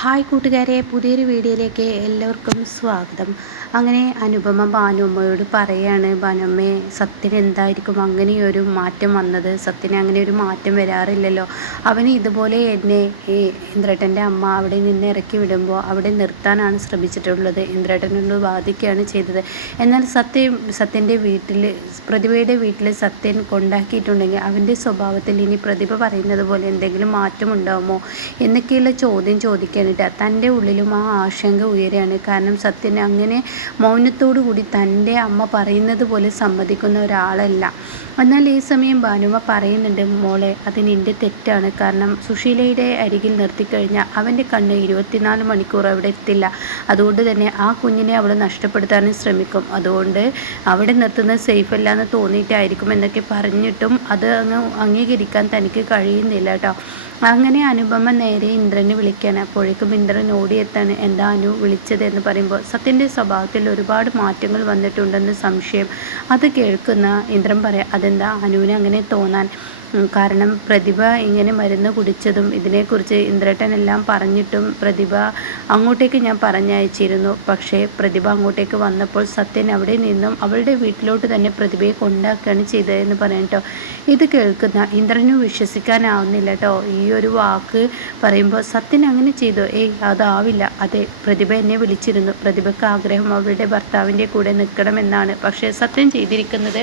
Hi കൂട്ടുകാരെ പുതിയൊരു വീഡിയോയിലേക്ക് എല്ലാവർക്കും സ്വാഗതം. അങ്ങനെ അനുപമ ഭാനുമ്മയോട് പറയാണ് ഭാനുമ്മയെ സത്യന് എന്തായിരിക്കും? അങ്ങനെയൊരു മാറ്റം വന്നത്. സത്യന് അങ്ങനെ ഒരു മാറ്റം വരാറില്ലല്ലോ. അവന് ഇതുപോലെ എന്നെ ഈ ഇന്ദ്രേട്ടന്റെ അമ്മ അവിടെ നിന്ന് ഇറക്കി വിടുമ്പോൾ അവിടെ നിർത്താനാണ് ശ്രമിച്ചിട്ടുള്ളത്. ഇന്ദ്രേട്ടനോട് ബാധിക്കുകയാണ് ചെയ്തത്. എന്നാൽ സത്യം സത്യന്റെ വീട്ടിൽ പ്രതിഭയുടെ വീട്ടിൽ സത്യൻ കൊണ്ടാക്കിയിട്ടുണ്ടെങ്കിൽ അവന്റെ സ്വഭാവത്തിൽ ഇനി പ്രതിഭ പറയുന്നത് പോലെ എന്തെങ്കിലും മാറ്റം ഉണ്ടാകുമോ എന്നൊക്കെയുള്ള ചോദ്യം ചോദിക്കാനിട്ട് തന്റെ ഉള്ളിലും ആ ആശങ്ക ഉയരുകയാണ്. കാരണം സത്യൻ അങ്ങനെ മൗനത്തോടു കൂടി തന്റെ അമ്മ പറയുന്നത് പോലെ സമ്മതിക്കുന്ന ഒരാളല്ല. എന്നാൽ ഈ സമയം ഭാനുമ പറയുന്നുണ്ട് മോളെ അത് നിന്റെ തെറ്റാണ്. കാരണം സുശീലയുടെ അരികിൽ നിർത്തിക്കഴിഞ്ഞാൽ അവന്റെ കണ്ണ് ഇരുപത്തിനാല് മണിക്കൂർ അവിടെ എത്തില്ല. അതുകൊണ്ട് തന്നെ ആ കുഞ്ഞിനെ അവൾ നഷ്ടപ്പെടുത്താനും ശ്രമിക്കും. അതുകൊണ്ട് അവിടെ നിർത്തുന്നത് സേഫ് അല്ല എന്ന് തോന്നിയിട്ടായിരിക്കും എന്നൊക്കെ പറഞ്ഞിട്ടും അത് അങ്ങ് അംഗീകരിക്കാൻ തനിക്ക് കഴിയുന്നില്ല കേട്ടോ. അങ്ങനെ അനുപമ നേരെ ഇന്ദ്രനെ വിളിക്കുകയാണ്. അപ്പോഴേക്കും ഇന്ദ്രൻ ഓടിയെത്താണ്. എന്താ അനു വിളിച്ചത്? എന്ന് പറയുമ്പോൾ സത്യന്റെ സ്വഭാവത്തിൽ ഒരുപാട് മാറ്റങ്ങൾ വന്നിട്ടുണ്ടെന്ന് സംശയം. അത് കേൾക്കുന്ന ഇന്ദ്രൻ പറയാം അതെന്താ അനുവിന് അങ്ങനെ തോന്നാൻ? കാരണം പ്രതിഭ ഇങ്ങനെ മരുന്ന് കുടിച്ചതും ഇതിനെക്കുറിച്ച് ഇന്ദ്രട്ടൻ എല്ലാം പറഞ്ഞിട്ടും പ്രതിഭ അങ്ങോട്ടേക്ക് ഞാൻ പറഞ്ഞയച്ചിരുന്നു. പക്ഷേ പ്രതിഭ അങ്ങോട്ടേക്ക് വന്നപ്പോൾ സത്യൻ അവിടെ നിന്നും അവളുടെ വീട്ടിലോട്ട് തന്നെ പ്രതിഭയെ കൊണ്ടാക്കുകയാണ് ചെയ്തതെന്ന് പറഞ്ഞിട്ടോ ഇത് കേൾക്കുന്ന ഇന്ദ്രനു വിശ്വസിക്കാനാവുന്നില്ല കേട്ടോ. ഈ ഒരു വാക്ക് പറയുമ്പോൾ സത്യൻ അങ്ങനെ ചെയ്തു. ഏയ് അതാവില്ല. അതെ പ്രതിഭ എന്നെ വിളിച്ചിരുന്നു. പ്രതിഭയ്ക്ക് ആഗ്രഹം അവളുടെ ഭർത്താവിന്റെ കൂടെ നിൽക്കണമെന്നാണ്. പക്ഷേ സത്യം ചെയ്തിരിക്കുന്നത്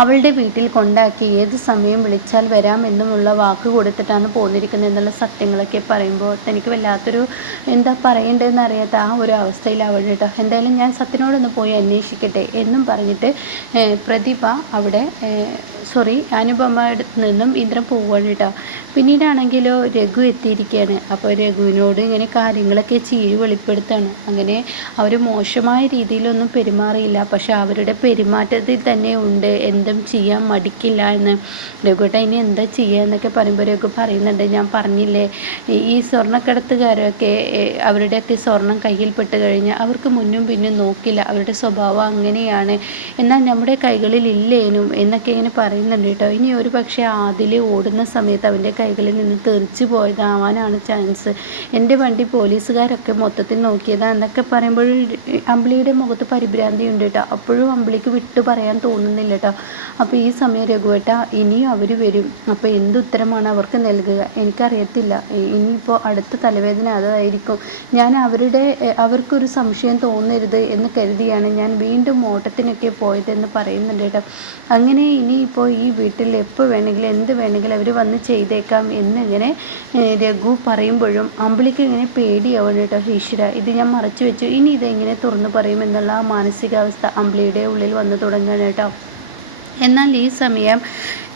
അവളുടെ വീട്ടിൽ കൊണ്ടാക്കി ഏത് സമയം വിളിച്ചാൽ വരാമെന്നുമുള്ള വാക്ക് കൊടുത്തിട്ടാണ് പോന്നിരിക്കുന്നത് എന്നുള്ള സത്യങ്ങളൊക്കെ പറയുമ്പോൾ തനിക്ക് വല്ലാത്തൊരു എന്താ പറയേണ്ടതെന്ന് അറിയാത്ത ആ ഒരു അവസ്ഥയിലാവണം കേട്ടോ. എന്തായാലും ഞാൻ സത്യനോടൊന്ന് പോയി അന്വേഷിക്കട്ടെ എന്നും പറഞ്ഞിട്ട് പ്രതിഭ അവിടെ സോറി അനുപമയുടെ നിന്നും ഇന്ദ്രൻ പോവുകയാണ് കേട്ടോ. പിന്നീടാണെങ്കിലോ രഘു എത്തിയിരിക്കുകയാണ്. അപ്പോൾ രഘുവിനോട് ഇങ്ങനെ കാര്യങ്ങളൊക്കെ ചീഴ് വെളിപ്പെടുത്താണ് അങ്ങനെ അവർ മോശമായ രീതിയിലൊന്നും പെരുമാറിയില്ല. പക്ഷെ അവരുടെ പെരുമാറ്റത്തിൽ തന്നെ ഉണ്ട്. എന്തും ചെയ്യാൻ മടിക്കില്ല എന്ന്. രഘുട്ട ഇനി എന്താ ചെയ്യുക എന്നൊക്കെ പറയുമ്പോൾ രഘു പറയുന്നുണ്ട്. ഞാൻ പറഞ്ഞില്ലേ ഈ സ്വർണക്കടത്തുകാരൊക്കെ അവരുടെയൊക്കെ സ്വർണം കയ്യിൽപ്പെട്ട് കഴിഞ്ഞാൽ അവർക്ക് മുന്നും പിന്നും നോക്കില്ല. അവരുടെ സ്വഭാവം അങ്ങനെയാണ്. എന്നാൽ നമ്മുടെ കൈകളിൽ ഇല്ലേനും എന്നൊക്കെ ഇങ്ങനെ പറയുന്നുണ്ട് കേട്ടോ. ഇനി ഒരു പക്ഷേ ആദിൽ ഓടുന്ന സമയത്ത് അവന്റെ കൈകളിൽ നിന്ന് തെറിച്ചു പോയതാവാനാണ് ചാൻസ്. എന്റെ വണ്ടി പോലീസുകാരൊക്കെ മൊത്തത്തിൽ നോക്കിയതാ എന്നൊക്കെ പറയുമ്പോൾ അമ്പിളിയുടെ മുഖത്ത് പരിഭ്രാന്തി ഉണ്ട് കേട്ടോ. അപ്പോഴും അമ്പിളിക്ക് വിട്ടു പറയാൻ തോന്നുന്നില്ല കേട്ടോ. അപ്പോൾ ഈ സമയം രഘുവേട്ട ഇനിയും അവർ വരും. അപ്പോൾ എന്ത് ഉത്തരമാണ് അവർക്ക് നൽകുക? എനിക്കറിയത്തില്ല. ഇനിയിപ്പോൾ അടുത്ത തലവേദന അതായിരിക്കും. ഞാൻ അവരുടെ അവർക്കൊരു സംശയം തോന്നരുത് എന്ന് കരുതിയാണ് ഞാൻ വീണ്ടും ഓട്ടത്തിനൊക്കെ പോയതെന്ന് പറയുന്നുണ്ട് കേട്ടോ. അങ്ങനെ ഇനിയിപ്പോൾ ഈ വീട്ടിൽ എപ്പോൾ വേണമെങ്കിലും എന്ത് വേണമെങ്കിലും അവർ വന്ന് ചെയ്തേക്കാം എന്ന് എന്നിങ്ങനെ രഘു പറയുമ്പോഴും അമ്പിളിക്ക് ഇങ്ങനെ പേടിയാവണം കേട്ടോ. ഈശ്വര ഇത് ഞാൻ മറച്ചു വെച്ചു. ഇനി ഇതെങ്ങനെ തുറന്നു പറയുമെന്നുള്ള ആ മാനസികാവസ്ഥ അമ്പിളിയുടെ ഉള്ളിൽ വന്നു തുടങ്ങുകയാണ് കേട്ടോ. എന്നാൽ ഈ സമയം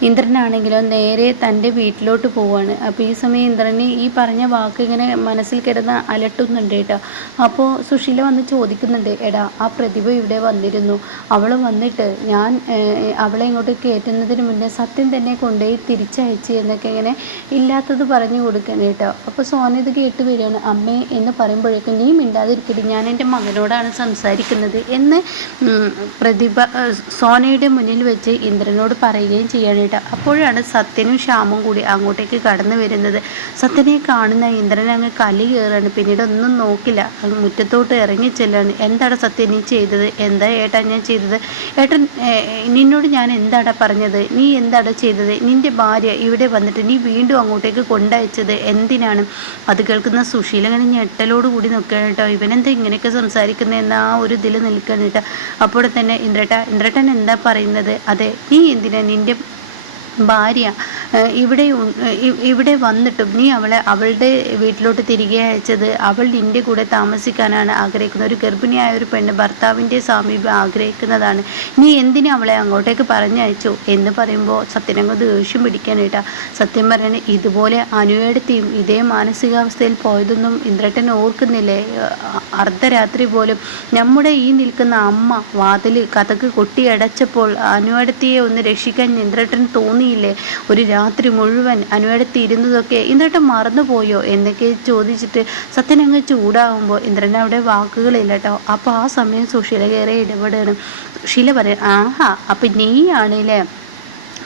ഇന്ദ്രനാണെങ്കിലോ നേരെ തന്റെ വീട്ടിലോട്ട് പോവാണ്. അപ്പോൾ ഈ സമയം ഇന്ദ്രന് ഈ പറഞ്ഞ വാക്ക് ഇങ്ങനെ മനസ്സിൽ കിടന്ന് അലട്ടുന്നുണ്ട് കേട്ടോ. അപ്പോൾ സുശീല വന്ന് ചോദിക്കുന്നുണ്ട് എടാ ആ പ്രതിഭ ഇവിടെ വന്നിരുന്നു. അവൾ വന്നിട്ട് ഞാൻ അവളെ ഇങ്ങോട്ട് കയറ്റുന്നതിന് മുന്നേ സത്യം തന്നെ കൊണ്ടുപോയി തിരിച്ചയച്ച് എന്നൊക്കെ ഇങ്ങനെ ഇല്ലാത്തത് പറഞ്ഞു കൊടുക്കണം കേട്ടോ. അപ്പോൾ സോന ഇത് കേട്ട് വരികയാണ് അമ്മേ എന്ന് പറയുമ്പോഴേക്കും നീ മിണ്ടാതിരിക്കട്ടെ ഞാൻ എന്റെ മകനോടാണ് സംസാരിക്കുന്നത് എന്ന് പ്രതിഭ സോനയുടെ മുന്നിൽ വെച്ച് ഇന്ദ്രനോട് പറയുകയും ചെയ്യാണ് കേട്ടോ അപ്പോഴാണ് സത്യനും ശ്യാമും കൂടി അങ്ങോട്ടേക്ക് കടന്നു വരുന്നത്. സത്യനെ കാണുന്ന ഇന്ദ്രൻ അങ്ങ് കലി കയറാണ് പിന്നീട് ഒന്നും നോക്കില്ല. അങ്ങ് മുറ്റത്തോട്ട് ഇറങ്ങി ചെല്ലാണ് എന്താണ് സത്യം നീ ചെയ്തത്? എന്താ ഏട്ടാ ഞാൻ ചെയ്തത്? ഏട്ടൻ നിന്നോട് ഞാൻ എന്താടാ പറഞ്ഞത്? നീ എന്താടാ ചെയ്തത്? നിന്റെ ഭാര്യ ഇവിടെ വന്നിട്ട് നീ വീണ്ടും അങ്ങോട്ടേക്ക് കൊണ്ടയച്ചത് എന്തിനാണ്? അത് കേൾക്കുന്ന സുശീല അങ്ങനെ ഞെട്ടലോട് കൂടി നിൽക്കുകയാണ് കേട്ടോ. ഇവനെന്താ ഇങ്ങനെയൊക്കെ സംസാരിക്കുന്നത് എന്ന ആ ഒരു ഇതിൽ നിൽക്കുകയാണ് കേട്ടോ. അപ്പോൾ തന്നെ ഇന്ദ്രട്ട ഇന്ദ്രട്ടൻ എന്താ പറയുന്നത്? അതെ നീ എന്തിനാ നിന്റെ ഭാര്യ. ഇവിടെ ഇവിടെ വന്നിട്ടും നീ അവളെ അവളുടെ വീട്ടിലോട്ട് തിരികെ അയച്ചത് അവൾ നിന്റെ കൂടെ താമസിക്കാനാണ് ആഗ്രഹിക്കുന്നത്. ഒരു ഗർഭിണിയായ ഒരു പെണ്ണ് ഭർത്താവിന്റെ സമീപം ആഗ്രഹിക്കുന്നതാണ്. നീ എന്തിനു അവളെ അങ്ങോട്ടേക്ക് പറഞ്ഞയച്ചു? എന്ന് പറയുമ്പോൾ സത്യനങ്ങ് ദേഷ്യം പിടിക്കാനായിട്ടാ സത്യം പറയാൻ ഇതുപോലെ അനുവേടത്തെയും ഇതേ മാനസികാവസ്ഥയിൽ പോയതൊന്നും ഇന്ദ്രട്ടൻ ഓർക്കുന്നില്ലേ? അർദ്ധരാത്രി പോലും നമ്മുടെ ഈ നിൽക്കുന്ന അമ്മ വാതിൽ കഥക്ക് കൊട്ടിയടച്ചപ്പോൾ അനുവേടത്തിയെ ഒന്ന് രക്ഷിക്കാൻ ഇന്ദ്രട്ടൻ തോന്നിയില്ലേ? ഒരു രാത്രി മുഴുവൻ അനുവേടത്തി ഇരുന്നതൊക്കെ ഇന്ദ്രട്ടൻ മറന്നുപോയോ? എന്നൊക്കെ ചോദിച്ചിട്ട് സത്യൻ അങ്ങ് ചൂടാവുമ്പോൾ ഇന്ദ്രൻ അവിടെ വാക്കുകളില്ല കേട്ടോ അപ്പോൾ ആ സമയം സുശീല കയറി ഇടപെടണം. സുശീല പറയും ആഹാ അപ്പം നീയാണല്ലേ?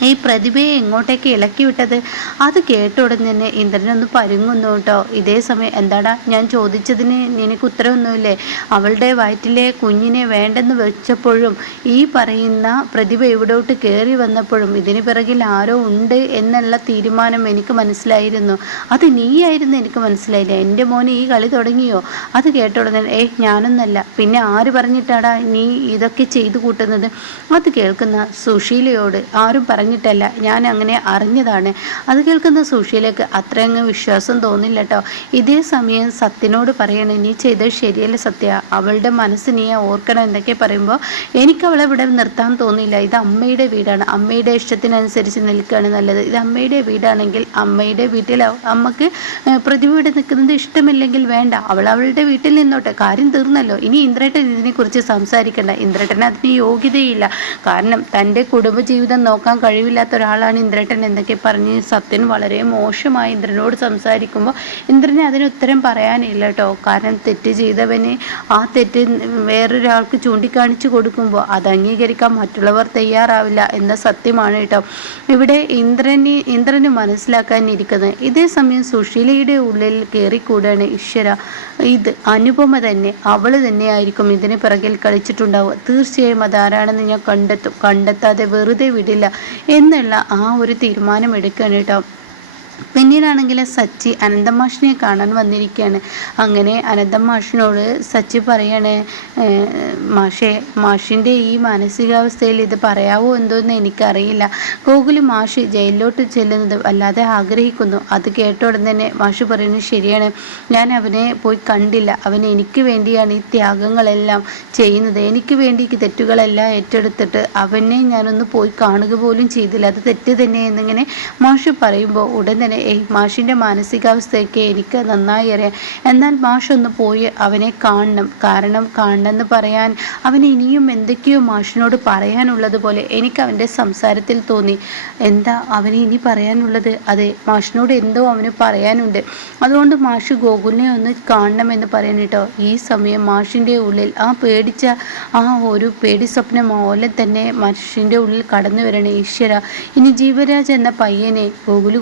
ഈ പ്രതിഭയെ എങ്ങോട്ടേക്ക് ഇളക്കി വിട്ടത്? അത് കേട്ട ഉടനെ തന്നെ ഇന്ദ്രനൊന്ന് പരുങ്ങുന്നു കേട്ടോ. ഇതേ സമയം എന്താടാ ഞാൻ ചോദിച്ചതിന് നിനക്ക് ഉത്തരവൊന്നുമില്ലേ? അവളുടെ വയറ്റിലെ കുഞ്ഞിനെ വേണ്ടെന്ന് വെച്ചപ്പോഴും ഈ പറയുന്ന പ്രതിഭ ഇവിടോട്ട് കയറി വന്നപ്പോഴും ഇതിന് പിറകിൽ ആരോ ഉണ്ട് എന്നുള്ള തീരുമാനം എനിക്ക് മനസ്സിലായിരുന്നു. അത് നീയായിരുന്നു എനിക്ക് മനസ്സിലായില്ല. എന്റെ മോനെ ഈ കളി തുടങ്ങിയോ? അത് കേട്ട ഉടനെ ഏ ഞാനൊന്നല്ല. പിന്നെ ആര് പറഞ്ഞിട്ടാടാ നീ ഇതൊക്കെ ചെയ്തു കൂട്ടുന്നത്? അത് കേൾക്കുന്ന സുശീലയോട് ആരും പറഞ്ഞു പറഞ്ഞിട്ടല്ല. ഞാൻ അങ്ങനെ അറിഞ്ഞതാണ്. അത് കേൾക്കുന്ന സുഷിയിലേക്ക് അത്രയങ്ങ് വിശ്വാസം തോന്നില്ല കേട്ടോ ഇതേ സമയം സത്യനോട് പറയണേ നീ ചെയ്തത് ശരിയല്ല സത്യ? അവളുടെ മനസ്സ് നീ ഓർക്കണം എന്നൊക്കെ പറയുമ്പോൾ എനിക്ക് അവളെ ഇവിടെ നിർത്താൻ തോന്നില്ല ഇത് അമ്മയുടെ വീടാണ്. അമ്മയുടെ ഇഷ്ടത്തിനനുസരിച്ച് നിൽക്കുകയാണ് നല്ലത്. ഇത് അമ്മയുടെ വീടാണെങ്കിൽ അമ്മയുടെ വീട്ടിൽ അമ്മയ്ക്ക് പ്രതിഭയുടെ നിൽക്കുന്നത് ഇഷ്ടമില്ലെങ്കിൽ വേണ്ട. അവൾ അവളുടെ വീട്ടിൽ നിന്നോട്ടെ. കാര്യം തീർന്നല്ലോ. ഇനി ഇന്ദ്രേട്ടൻ ഇതിനെക്കുറിച്ച് സംസാരിക്കണ്ട. ഇന്ദ്രേട്ടന് അതിന് യോഗ്യതയില്ല. കാരണം തന്റെ കുടുംബജീവിതം നോക്കാൻ കഴിവില്ലാത്ത ഒരാളാണ് ഇന്ദ്രേട്ടൻ എന്നൊക്കെ പറഞ്ഞ് സത്യൻ വളരെ മോശമായി ഇന്ദ്രനോട് സംസാരിക്കുമ്പോൾ ഇന്ദ്രനെ അതിന് ഉത്തരം പറയാനില്ല കേട്ടോ. കാരണം തെറ്റ് ചെയ്തവന് ആ തെറ്റ് വേറൊരാൾക്ക് ചൂണ്ടിക്കാണിച്ചു കൊടുക്കുമ്പോൾ അത് അംഗീകരിക്കാൻ മറ്റുള്ളവർ തയ്യാറാവില്ല എന്ന സത്യമാണ് കേട്ടോ. ഇവിടെ ഇന്ദ്രന് ഇന്ദ്രന് മനസ്സിലാക്കാനിരിക്കുന്നത് ഇതേ സമയം സുശീലയുടെ ഉള്ളിൽ കയറിക്കൂടാണ് ഈശ്വര. ഇത് അനുപമ തന്നെ അവൾ തന്നെയായിരിക്കും ഇതിന് പിറകിൽ കളിച്ചിട്ടുണ്ടാവുക. തീർച്ചയായും അതാരാണെന്ന് ഞാൻ കണ്ടെത്തും. കണ്ടെത്താതെ വെറുതെ വിടില്ല. എന്നുള്ള ആ ഒരു തീരുമാനം എടുക്കുകയാണ് കേട്ടോ. പിന്നീടാണെങ്കിൽ സച്ചി അനന്തമാഷിനെ കാണാൻ വന്നിരിക്കുകയാണ്. അങ്ങനെ അനന്തമാഷിനോട് സച്ചി പറയാണ് മാഷേ മാഷിന്റെ ഈ മാനസികാവസ്ഥയിൽ ഇത് പറയാവോ എന്തോന്ന് എനിക്കറിയില്ല. ഗോകുൽ മാഷ് ജയിലിലോട്ട് ചെല്ലുന്നത് അല്ലാതെ ആഗ്രഹിക്കുന്നു. അത് കേട്ട തന്നെ മാഷ് പറയുന്നത് ശരിയാണ്. ഞാൻ അവനെ പോയി കണ്ടില്ല. അവൻ എനിക്ക് വേണ്ടിയാണ് ഈ ത്യാഗങ്ങളെല്ലാം ചെയ്യുന്നത്. എനിക്ക് വേണ്ടി തെറ്റുകളെല്ലാം ഏറ്റെടുത്തിട്ട് അവനെ ഞാനൊന്ന് പോയി കാണുക പോലും ചെയ്തില്ല. അത് തെറ്റ് തന്നെ എന്നിങ്ങനെ മാഷ് പറയുമ്പോൾ ഉടൻ തന്നെ ഏയ് മാഷിന്റെ മാനസികാവസ്ഥയൊക്കെ എനിക്ക് നന്നായി അറിയാം. എന്നാൽ മാഷ് ഒന്ന് പോയി അവനെ കാണണം. കാരണം കാണണമെന്ന് പറയാൻ അവൻ ഇനിയും എന്തൊക്കെയോ മാഷിനോട് പറയാനുള്ളത് പോലെ എനിക്ക് അവന്റെ സംസാരത്തിൽ തോന്നി. എന്താ അവന് ഇനി പറയാനുള്ളത്? അതെ മാഷിനോട് എന്തോ അവന് പറയാനുണ്ട്. അതുകൊണ്ട് മാഷ് ഗോകുലിനെ ഒന്ന് കാണണമെന്ന് പറയാൻ കേട്ടോ. ഈ സമയം മാഷിന്റെ ഉള്ളിൽ ആ പേടിച്ച ആ ഒരു പേടി സ്വപ്നം പോലെ തന്നെ മാഷിന്റെ ഉള്ളിൽ കടന്നു വരണേ. ഈശ്വര ഇനി ജീവരാജ് എന്ന പയ്യനെ ഗോകുൽ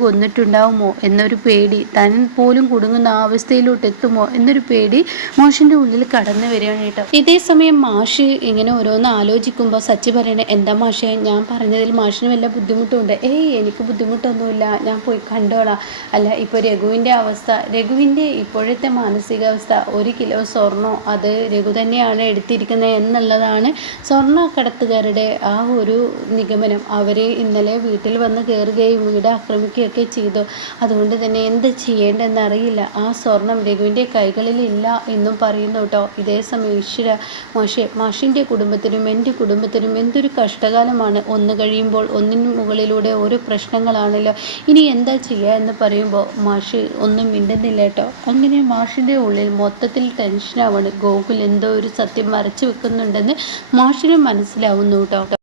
കൊന്നിട്ടുണ്ടാവുമോ എന്നൊരു പേടി. താൻ പോലും കുടുങ്ങുന്ന ആ അവസ്ഥയിലോട്ട് എത്തുമോ എന്നൊരു പേടി മാഷിന്റെ ഉള്ളിൽ കടന്നു വരികയാണ് കേട്ടോ. ഇതേ സമയം മാഷ് ഇങ്ങനെ ഓരോന്ന് ആലോചിക്കുമ്പോൾ സച്ചി പറയണേ എന്താ മാഷെ ഞാൻ പറഞ്ഞതിൽ മാഷിന് വല്ല ബുദ്ധിമുട്ടുണ്ട്? ഏയ് എനിക്ക് ബുദ്ധിമുട്ടൊന്നുമില്ല. ഞാൻ പോയി കണ്ടോളാം. അല്ല ഇപ്പോൾ രഘുവിന്റെ അവസ്ഥ രഘുവിന്റെ ഇപ്പോഴത്തെ മാനസികാവസ്ഥ ഒരു കിലോ സ്വർണം അത് രഘു തന്നെയാണ് എടുത്തിരിക്കുന്നത് എന്നുള്ളതാണ് സ്വർണ കടത്തുകാരുടെ ആ ഒരു നിഗമനം. അവർ ഇന്നലെ വീട്ടിൽ വന്ന് കയറുകയും വീട് ആക്രമിക്കുകയൊക്കെ ചെയ്തു. അതുകൊണ്ട് തന്നെ എന്ത് ചെയ്യേണ്ടതെന്നറിയില്ല ആ സ്വർണം രഘുവിന്റെ കൈകളിലില്ല എന്നും പറയുന്നു കേട്ടോ. ഇതേ സമയം ഈശ്വര മാഷെ മാഷിന്റെ കുടുംബത്തിനും എന്റെ കുടുംബത്തിനും എന്തൊരു കഷ്ടകാലമാണ്. ഒന്ന് കഴിയുമ്പോൾ ഒന്നിന് മുകളിലൂടെ ഓരോ പ്രശ്നങ്ങളാണല്ലോ. ഇനി എന്താ ചെയ്യുക എന്ന് പറയുമ്പോൾ മാഷ് ഒന്നും മിണ്ടുന്നില്ല കേട്ടോ. അങ്ങനെ മാഷിന്റെ ഉള്ളിൽ മൊത്തത്തിൽ ടെൻഷനാവാണ് ഗോകുൽ എന്തോ ഒരു സത്യം മറച്ചു വെക്കുന്നുണ്ടെന്ന് മാഷിന് മനസ്സിലാവുന്നു കേട്ടോ.